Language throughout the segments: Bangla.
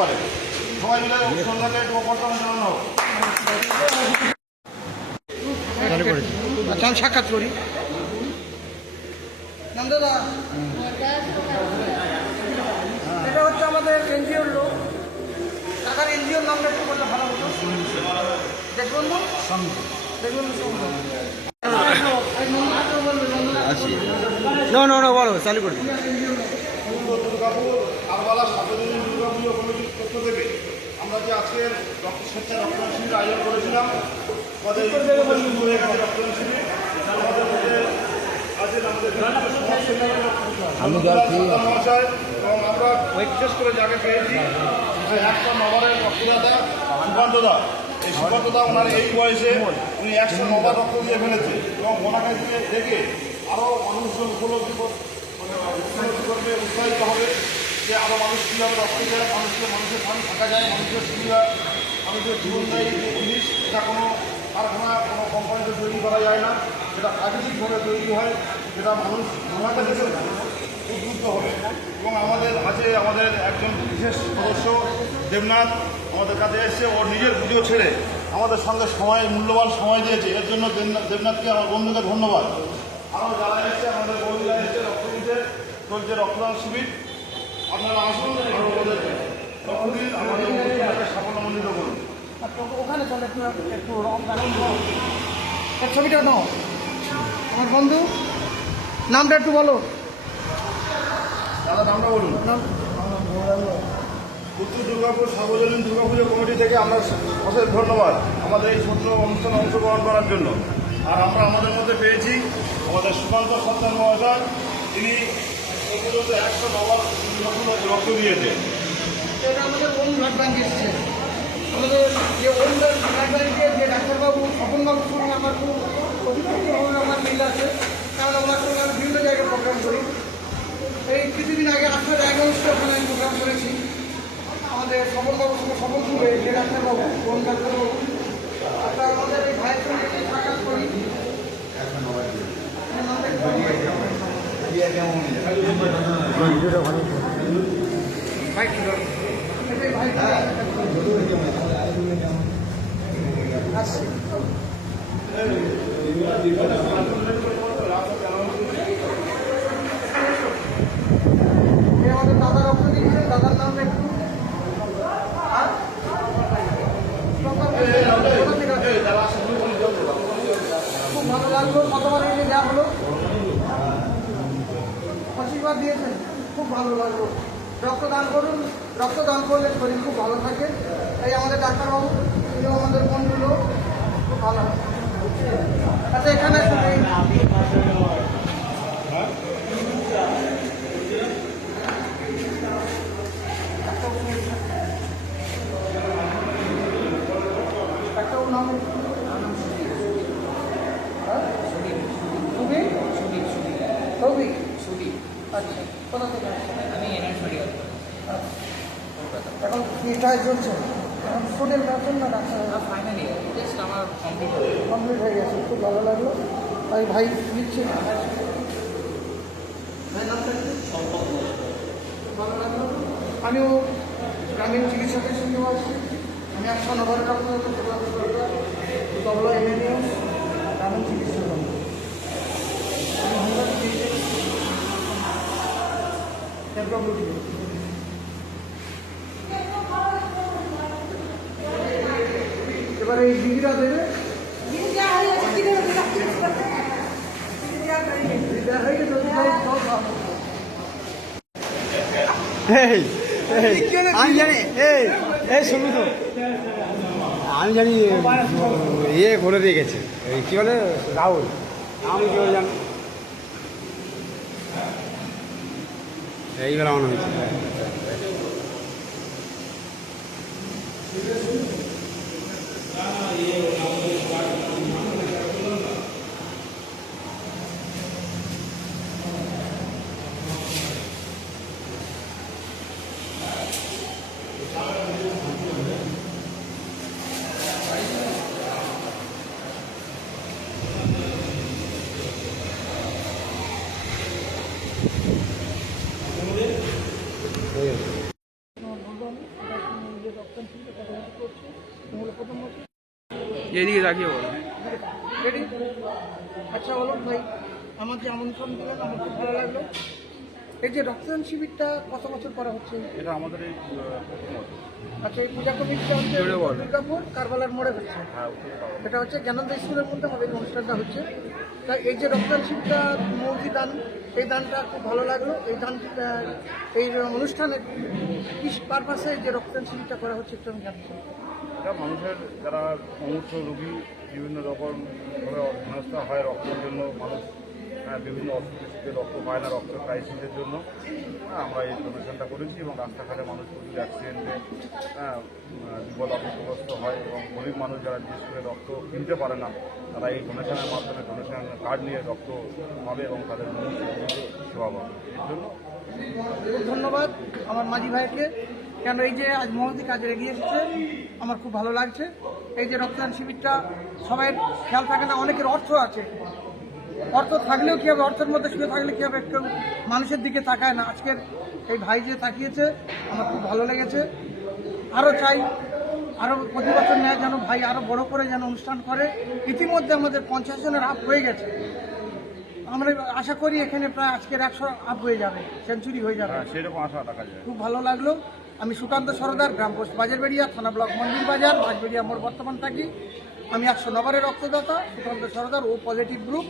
পারে। সবাই মিলে সন্ধ্যাকে একটু অপরতন জানানো হোক। আচ্ছা, আমি সাক্ষাৎ করি। দাদা, এটা হচ্ছে আমাদের এনজিওর লোক। টাকার এনজিওর নামটা একটু বললে ভালো হতো। দেখুন দেখুন বলো, চালু করে দুর্গাপুর কারবালা সার্বজনীন দুর্গাপুজো কমিটির পক্ষ থেকে আমরা যে আজকে স্বেচ্ছায় রক্তদান শিবির আয়োজন করেছিলাম, আমাদের শুরু হয়ে গেছে রক্তদান শিবির। আমাদের মধ্যে আছেন আমাদের মহাশয় এবং আমরা বিশেষ করে যাকে পেয়েছি একটা নবারের রক্তদাতা সুকান্তদা। এই সুকান্তদা ওনার এই বয়সে উনি 100 নবার রক্ত দিয়ে ফেলেছে এবং ওনাকে দেখে আরও মানুষজন উপলব্ধি করবে, উৎসাহিত হবে যে আরও মানুষ কীভাবে রক্ত দেয়, মানুষের পানি থাকা যায়, মানুষের সুবিধা, মানুষের জীবনদায়ী যে জিনিস, এটা কোনো কারখানা কোনো কোম্পানিতে তৈরি করা যায় না, সেটা প্রাকৃতিকভাবে তৈরি হয়, সেটা মানুষ বাংলাতে উদ্বুদ্ধ হবে। এবং আমাদের একজন বিশেষ সদস্য দেবনাথ আমাদের কাছে এসছে, ওর নিজের পুজো ছেড়ে আমাদের সঙ্গে মূল্যবান সময় দিয়েছে। এর জন্য দেবনাথকে আমার বন্ধুকে ধন্যবাদ। আরও যারা এসছে, আমাদের মহিলা এসছে, রক্ত দিতে চলছে রক্তদান শিবির। আপনারা আসুন, আরও ওদের রক্ত দিন, আমাদের অনুষ্ঠানটাকে সাফল্যমণ্ডিত করুন। ওখানে চলে একটু ছবিটা নাও। আমার বন্ধু নামটা একটু বলো। দাদা নামটা বলুন। উত্তর দুর্গাপুর সার্বজনীন দুর্গাপুজো কমিটি থেকে আমরা অশেষ ধন্যবাদ আমাদের এই ছোট্ট অনুষ্ঠানে অংশগ্রহণ করার জন্য। আর আমরা আমাদের মধ্যে পেয়েছি আমাদের সুকান্ত সন্তান মহাশয়, তিনি এই পর্যন্ত 100 নবার রক্ত দিয়েছে। এটা আমাদের ওন ব্লাড ব্যাংক এসছে। আমাদের যে ওন ব্লাড ব্যাংকের যে ডাক্তারবাবু স্বপনবাবুর সঙ্গে আমার খুব অধিকারীভাবে আমার মিল আছে, কারণ ওনার সঙ্গে আমি বিভিন্ন জায়গায় প্রোগ্রাম করি। এই কিছুদিন আগে আপনার ডায়াগনোস্টিক ওখানে আমি প্রোগ্রাম করেছি আমাদের স্বপনবাবুর সঙ্গে, স্বপন সুরে যে ডাক্তারবাবু, ওন ডাক্তারবাবু। আপনার আমাদের এই ভাইয়ের সঙ্গে একটু সাক্ষাৎ করি। আমাদের দাদা রক্ত দিয়েছেন, দাদার নামটা একটু খুব ভালো লাগলো। কতবার এনে যা হলো আশীর্বাদ দিয়েছেন, খুব ভালো লাগলো। রক্তদান করুন, রক্তদান করলে শরীর খুব ভালো থাকে। তাই আমাদের ডাক্তারবাবু এবং আমাদের বন্ধুগুলো খুব ভালো। আচ্ছা, এখানে আচ্ছা, কোথা থেকে আমি এখন কি ট্রাই চলছে? এখন স্টুডেন্ট আছেন না ডাক্তার? ফাইনাল ইয়ার, জাস্ট আমার কমপ্লিট হয়ে গেছে, খুব ভালো লাগলো। তাই ভাই লিখছে, ভালো লাগলো। আমিও গ্রামীণ চিকিৎসকের সঙ্গে আছি। আমি 100 নগরের তবলা এমএনএস গ্রামীণ চিকিৎসক। এবারে এই ডিগ্রিটা দেবে, আমি জানি এই শুনবি তো, আমি জানি ইয়ে করে দিয়ে গেছে, কী বলে রাহুল, আমি কী বলে জানি এইবার মনে হয়েছে। এদিকে তাকিয়ে বলো। রেডি? আচ্ছা বলুন ভাই, আমার যে আমন্ত্রণ দিলেন আমার খুব ভালো লাগলো। এই যে রক্তদান শিবিরটা কত বছর করা হচ্ছে? এটা আমাদের এই প্রথম। আচ্ছা, এই পূজা কমিটিটা হচ্ছে জোরে বল। দুর্গাপুর কারবালার মোড়ে হচ্ছে। হ্যাঁ, এটা হচ্ছে জ্ঞানন্দ স্কুলের মধ্যে হবে এই অনুষ্ঠানটা হচ্ছে। তা এই যে রক্তদান শিবিরটা মৌজি দান, এই দানটা খুব ভালো লাগলো। এই দান এই অনুষ্ঠানে কি পারপাসে যে রক্তদান শিবিরটা করা হচ্ছে একটু আমি জানতে চাই। এটা মানুষের যারা মুমূর্ষ রোগী বিভিন্ন রকমভাবে হেনস্থা হয় রক্তের জন্য, মানুষ বিভিন্ন অসুবিধে রক্ত পায় না, রক্ত ক্রাইসিসের জন্য আমরা এই ডোনেশনটা করেছি। এবং রাস্তাঘাটে মানুষ প্রচুর অ্যাক্সিডেন্টে বিপদ আপদগ্রস্ত হয় এবং গরিব মানুষ যারা বিশেষ করে রক্ত কিনতে পারে না, তারা এই ডোনেশনের মাধ্যমে ডোনেশন কার্ড নিয়ে রক্ত পাবে এবং তাদের সেবা পাবে। এর জন্য খুব ধন্যবাদ আমার মাঝি ভাইকে, কেন এই যে আজ মহতি কাজে এগিয়ে এসেছে আমার খুব ভালো লাগছে। এই যে রক্তদান শিবিরটা সবাই খেয়াল থাকে না, অনেকের অর্থ আছে, অর্থ থাকলেও কী হবে, অর্থের মধ্যে শুয়ে থাকলে কী হবে, কেউ মানুষের দিকে তাকায় না। আজকের এই ভাই যে তাকিয়েছে আমার খুব ভালো লেগেছে। আরও চাই আরও প্রতি বছর নেয় যেন ভাই আরও বড় করে যেন অনুষ্ঠান করে। ইতিমধ্যে আমাদের 50 জনের আপ হয়ে গেছে, আমরা আশা করি এখানে প্রায় আজকের 100 আপ হয়ে যাবে, সেঞ্চুরি হয়ে যাবে। সেরকম আশা রাখা যায়। খুব ভালো লাগলো। আমি সুকান্ত সরদার, গ্রাম পোস্ট বাজারবেড়িয়া, থানা ব্লক মন্দির বাজার, বাজবেড়িয়া মোড় বর্তমান থাকি। আমি 100 নম্বরের রক্তদাতা সুকান্ত সরদার, ও পজিটিভ গ্রুপ।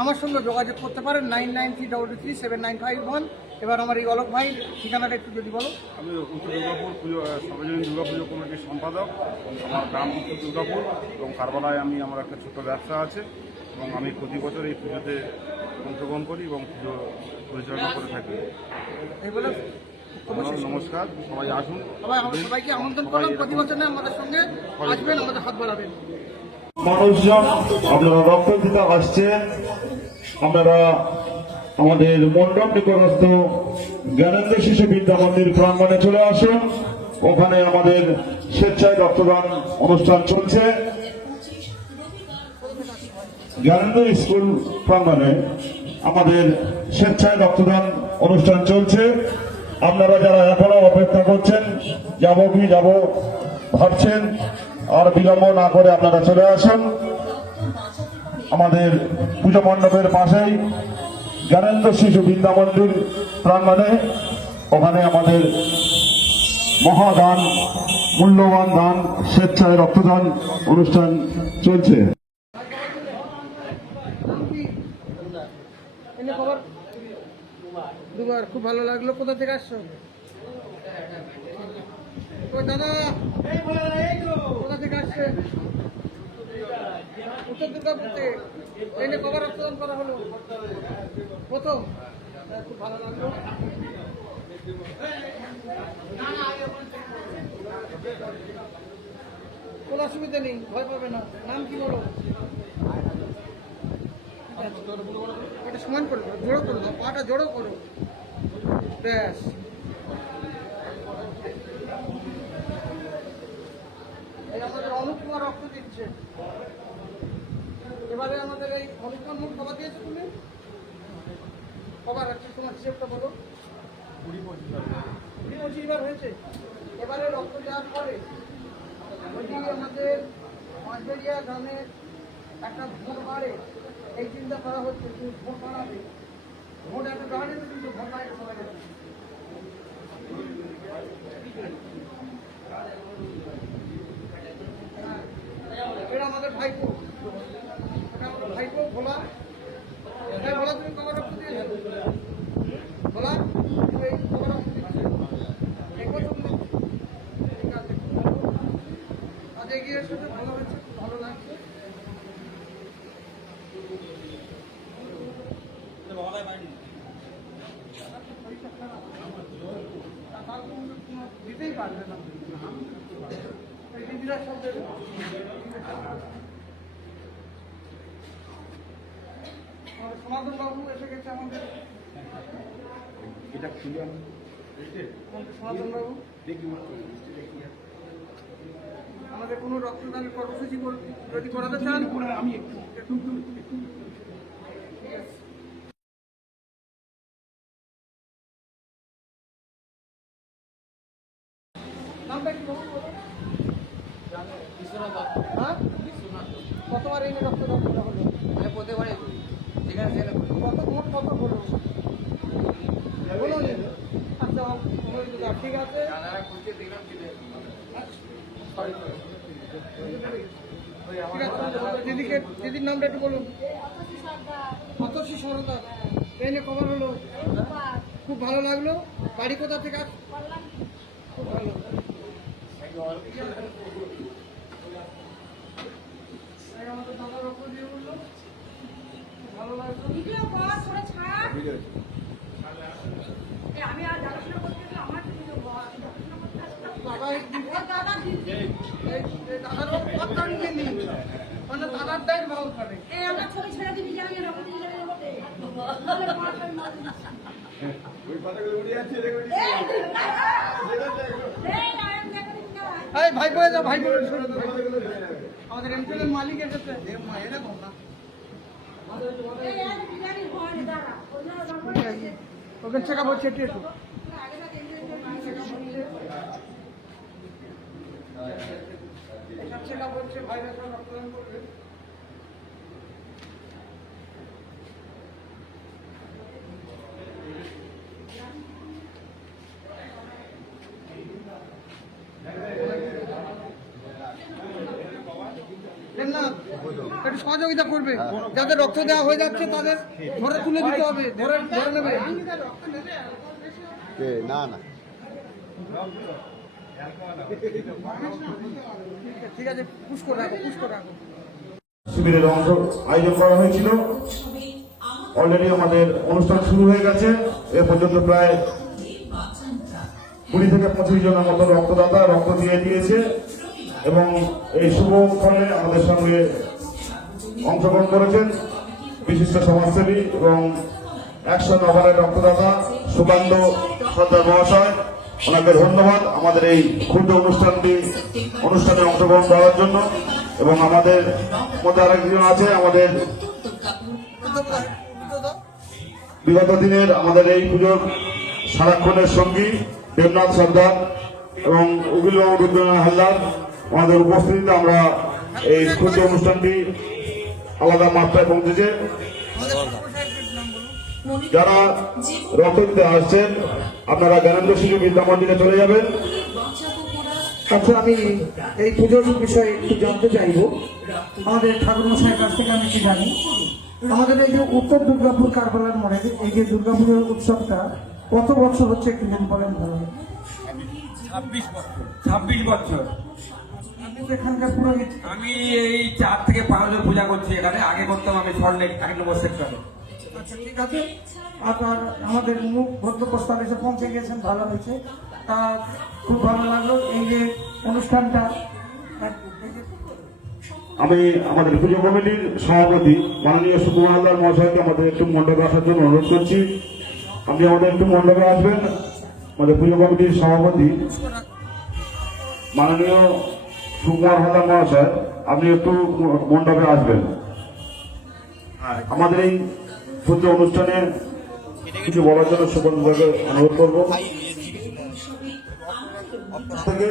আমার সঙ্গে যোগাযোগ করতে পারেন 9932379551। এবার আমার এই অলোক ভাই ঠিকানাটা একটু যদি বলো। আমি উত্তর দুর্গাপুর পুজো সর্বজনীন দুর্গাপুজো কমিটির সম্পাদক। আমার গ্রাম উত্তর দুর্গাপুর এবং কারবালায় আমার একটা ছোট ব্যবসা আছে এবং আমি প্রতি বছর এই পুজোতে অংশগ্রহণ করি এবং পুজো পরিচালনা করে থাকি। এই বলে নমস্কার, সবাই আসুন। সবাইকে আমন্ত্রণ করলাম, প্রতি বছর আমাদের সঙ্গে আসবেন, আমাদের হাত বাড়াবেন। মানুষজন আপনারা রক্ত দিতে আসছেন, আপনারা আমাদের মণ্ডপ নিকটস্থ জ্ঞানেন্দ্র শিশু বিদ্যা মন্দির প্রাঙ্গণে চলে আসুন। ওখানে আমাদের স্বেচ্ছায় রক্তদান অনুষ্ঠান চলছে। জ্ঞানেন্দ্র স্কুল প্রাঙ্গণে আমাদের স্বেচ্ছায় রক্তদান অনুষ্ঠান চলছে। আপনারা যারা এখনো অপেক্ষা করছেন যাবো কি যাবো ভাবছেন, আর বিলম্ব না করে আপনারা চলে আসুন। আমাদের পুজো মণ্ডপের পাশেই জ্ঞানেন্দ্র শিশু বিদ্যা মন্দির প্রাঙ্গণে, ওখানে আমাদের মহাদান, মূল্যবান দান, স্বেচ্ছায় রক্তদান অনুষ্ঠান চলছে। এনে খবর দুবার খুব ভালো লাগলো। কোথা থেকে আসছো? ও দাদা কোথা থেকে আসছে? উত্তর দুর্গাপুর থেকে। এনে কবার রক্তদান করা হলো প্রথম? খুব ভালো লাগলো। কোনো অসুবিধা নেই, ভয় পাবে না। নাম কি বলো? ওটা সমান করে দাও, জোড়ো করে দাও, পাটা জোড়ো করো, ব্যাস। এই আমাদের অনুপমা রক্ত দিচ্ছে। এবারে আমাদের এই অনুপমার মুখ কবার দিয়েছো তুমি? কবার আছে তোমার হিসেবটা বলো? 20-25 বার হয়েছে। এবারে রক্ত দেওয়ার পরে ওইটি আমাদের মাঝবেড়িয়া গ্রামে একটা ভোট বাড়ে, এই চিন্তা করা হচ্ছে যে ভোট বাড়াবে। ভোট একটা বাড়ে কিন্তু ভোট বাড়ে সবাই যাবে। এটা আমাদের ভাইপো, এটা আমাদের ভাইপো ভোলা। ভোলা তুমি কবার রক্ত দিয়েছো? ভোলা তুমি কবার রক্ত দিচ্ছ? এক বছর ঠিক আছে, আজ এগিয়ে এসেছে, ভালো হয়েছে, ভালো লাগছে। দিতেই পারবে না, দিদিরা সব দেবে। সনাতন বাবু এসে গেছে আমাদের। সনাতন বাবু আমাদের কোনো রক্তদানের কর্মসূচি যদি করাতে চান আমি একটু নামটা কি বলবো? বিশ্বনাথ। হ্যাঁ, বিশ্বনাথ। কত মোট কত হলো বলুন। আচ্ছা ঠিক আছে। ঠিক আছে দিদির নামটা একটু বলুন। অতসী সরদার। ট্রেনে কভার হলো, খুব ভালো লাগলো। বাড়ি কোথা থেকে? খুব ভালো। আমাদের দাদার ওপর দিয়ে বললো ভালো লাগলো। আমি আর দেখাশোনা করতে গেলে আমার দাদার দায় ভালো করে। আমার ছবি ছেড়ে দিবি যে আমি এরকম ভাই বলে যাও, ভাই বলে আমাদের এমপিএলের মালিকের কাছে এরকম না ওকে চেক আপ হচ্ছে একটু চেক আপ হচ্ছে ভাইরাস রক্তদান করবে। একটু সহযোগিতা করবে, যাদের রক্ত দেওয়া হয়ে যাচ্ছে তাদের ধরে তুলে দিতে হবে, ধরে নেবে। না না ঠিক আছে, পুশ করে রাখো, পুশ করে রাখো। শিবিরের অংশ আয়োজন করা হয়েছিল। অলরেডি আমাদের অনুষ্ঠান শুরু হয়ে গেছে। এ পর্যন্ত প্রায় 20 থেকে 25 জনের মতো রক্তদাতা রক্ত দিয়ে দিয়েছে এবং এই শুভ ফলে আমাদের সঙ্গে অংশগ্রহণ করেছেন বিশিষ্ট সমাজসেবী এবং 100 নবারের রক্তদাতা সুকান্ত সর্দার মহাশয়। ওনাকে ধন্যবাদ আমাদের এই ক্ষুদ্র অনুষ্ঠানে অংশগ্রহণ করার জন্য। এবং আমাদের মধ্যে আরেকজন আছে আমাদের বিগত দিনের আমাদের এই পুজোর সারাক্ষণের সঙ্গী দেবনাথ সর্দার এবং উকিলবাবু রুদ্রনাথ হালদার। আমাদের উপস্থিতিতে আমরা এই ক্ষুদ্র অনুষ্ঠানটি আলাদা মাত্রায় পৌঁছেছে। যারা রক্ত দিতে আসছেন আপনারা জ্ঞানেন্দ্র শিশু বিদ্যা মন্দিরে চলে যাবেন। আচ্ছা, আমি এই পুজোর বিষয়ে একটু জানতে চাইব। আমাদের ঠাকুরমশাইয়ের কাছ থেকে আমি কি জানি, আমাদের এই যে উত্তর দুর্গাপুর কারবালার মোড়ে এই যে দুর্গাপুজোর উৎসবটা কত বছর হচ্ছে একটু যদি বলেন ভালো। 26 বছর। আপনি এখানকার পুরোহিত? আমি এই 4 থেকে 5 বছর পূজা করছি এখানে। আগে করতাম আমি সল্টলেক 1 নম্বর সেক্টরে। আচ্ছা ঠিক আছে, আপনার আমাদের মুখ ভদ্রপ্রস্তাব এসে পৌঁছে গেছেন, ভালো হয়েছে। তা খুব ভালো লাগলো এই যে অনুষ্ঠানটা। আমি আমাদের পুজো কমিটির সভাপতি মাননীয় সুকুমার হালদার মহাশয়কে আমাদের একটু মণ্ডপে আসার জন্য অনুরোধ করছি। আপনি আমাদের একটু মণ্ডপে আসবেন। আমাদের পুজো কমিটির সভাপতি মাননীয় সুকুমার হালদার মহাশয়, আপনি একটু মণ্ডপে আসবেন। আমাদের এই পুজো অনুষ্ঠানে কিছু বলার জন্য সুকুমারকে অনুরোধ করবো। থেকে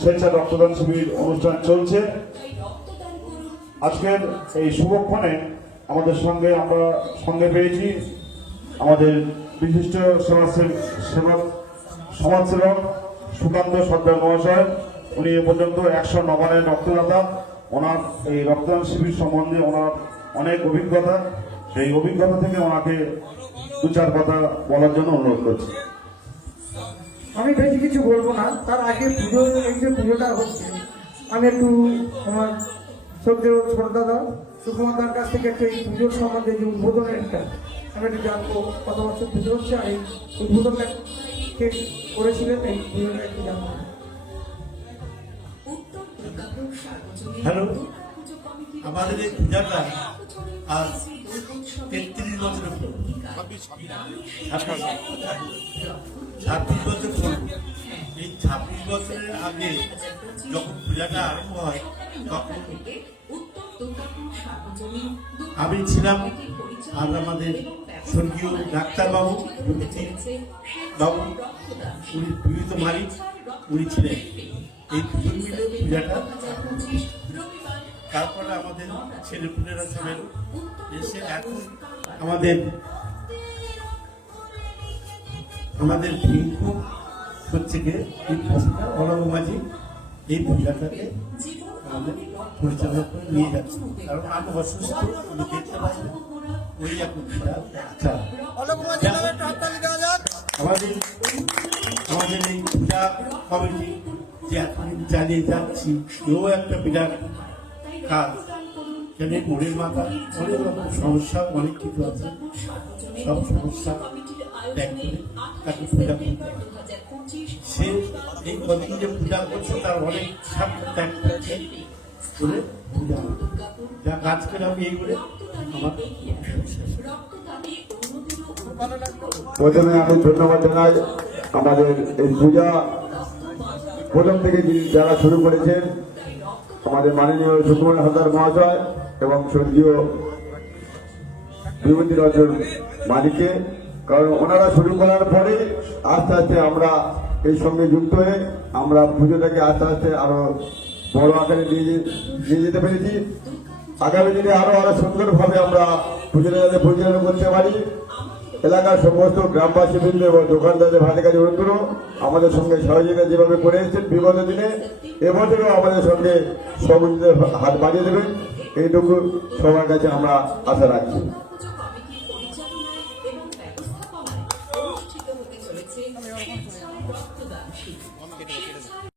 স্বেচ্ছা রক্তদান শিবির অনুষ্ঠান চলছে। আজকের এই শুভক্ষণে আমাদের সঙ্গে আমরা সঙ্গে পেয়েছি আমাদের বিশিষ্ট সমাজসেবক সুকান্ত সর্দার মহাশয়। উনি এ পর্যন্ত 100 নবারের রক্তদাতা। ওনার এই রক্তদান শিবির সম্বন্ধে ওনার অনেক অভিজ্ঞতা। সেই অভিজ্ঞতা থেকে ওনাকে 2-4 কথা বলার জন্য অনুরোধ করছি। আমি বেশি কিছু বলবো না, তার আগে পুজো এই যে পুজোটা হচ্ছে আমি একটু আমার শ্রদ্ধেয় ছোটদাদা সুকুমারদার কাছ থেকে একটু এই পুজোর সম্বন্ধে যে উদ্বোধনেরটা আমি একটু জানবো, কত বছর পুজো হচ্ছে আর এই উদ্বোধনটা কে করেছিলেন এই পুজোটা একটু জানবো। হ্যালো, আমাদের এই পূজাটা আজ 33 বছর হলো। 26 বছর হলো। এই 26 বছরের আগে যখন পূজাটা আরম্ভ হয় তখন আমি ছিলাম আর আমাদের স্বর্গীয় ডাক্তারবাবু বাবু উনি বিবিধ মালিক উনি ছিলেন। এই দুজন মিলে পূজাটা তারপরে আমাদের ছেলেপুলেরা সব এলো, এসে এখন আমাদের ভিঙ্কু হচ্ছে গিয়ে অলঙ্গ মাঝি এই পূজাটাকে আমাদের পরিচালনা করে নিয়ে যাচ্ছে। কারণ আমি অসুস্থ, উনি দেখতে পাচ্ছেন, ওই এখন আচ্ছা আমাদের এই পূজা কমিটি যে এখন চালিয়ে যাচ্ছি, এও একটা বিরাট কাজ। কেন মোড়ের মাথা অনেক রকম সমস্যা, অনেক কিছু আছে, সব সমস্যা ত্যাগ করে তাকে পূজা করতে হবে। সে এই কদিন যে পূজা করছে তার অনেক সামনে ত্যাগ করছে করে পূজা হবে। যা কাজ করে আমি এইগুলো আমার প্রথমে আমি ধন্যবাদ জানাই আমাদের এই পূজা প্রথম থেকে যারা শুরু করেছেন আমাদের মাননীয় সুকুমার হালদার মহাশয় এবং স্বর্গীয় বিভূতি রঞ্জন মালিককে, কারণ ওনারা শুরু করার পরে আস্তে আস্তে আমরা এই সঙ্গে যুক্ত হয়ে আমরা পুজোটাকে আস্তে আস্তে আরো বড় আকারে নিয়ে যেতে পেরেছি। আগামী দিনে আরো সুন্দরভাবে আমরা পুজোটা যাতে পরিচালনা করতে পারি। এলাকার সমস্ত গ্রামবাসী বৃন্দ এবং দোকানদারদের ভালো কাজে অনুগ্রহ আমাদের সঙ্গে সহযোগিতা যেভাবে করে এসেছেন বিগত দিনে, এবছরও আমাদের সঙ্গে সহযোগিতার হাত বাড়িয়ে দেবেন, এইটুকু সবার কাছে আমরা আশা রাখছি। পরিচালনায় এবং ব্যবস্থাপনায় অনুষ্ঠিত হতে চলেছে রক্তদান শিবির।